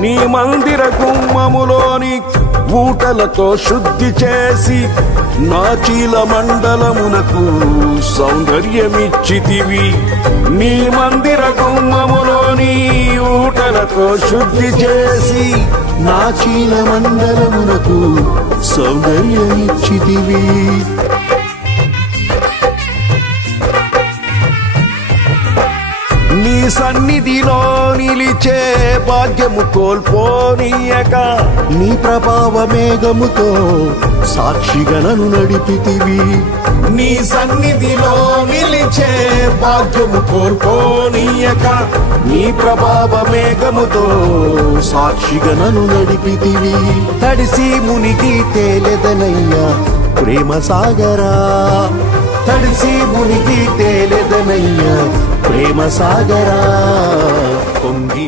నీ మందిర గుమ్మములోని ఊటలతో శుద్ధి చేసి నా చీల మండలమునకు సౌందర్యమిచ్చితివి. నీ మందిర గుమ్మములోని ఊటలతో శుద్ధి చేసి నా చీల మండలమునకు సౌందర్యమిచ్చితివి. నీ సన్నిధిలో నిలిచే భాగ్యము కోల్పోనీయక నీ ప్రభావ మేఘముతో సాక్షిగా నన్ను నడిపితివి. నీ సన్నిధిలో నిలిచే భాగ్యము కోల్పోనీయక నీ ప్రభావ మేఘముతో సాక్షిగా నన్ను నడిపితివి. తడిసి మునిగి తేలెదనయ్యా ప్రేమ సాగరా, తడిసి మునిగి తేలెదనయ్యా ప్రేమ సాగరా. పొంగి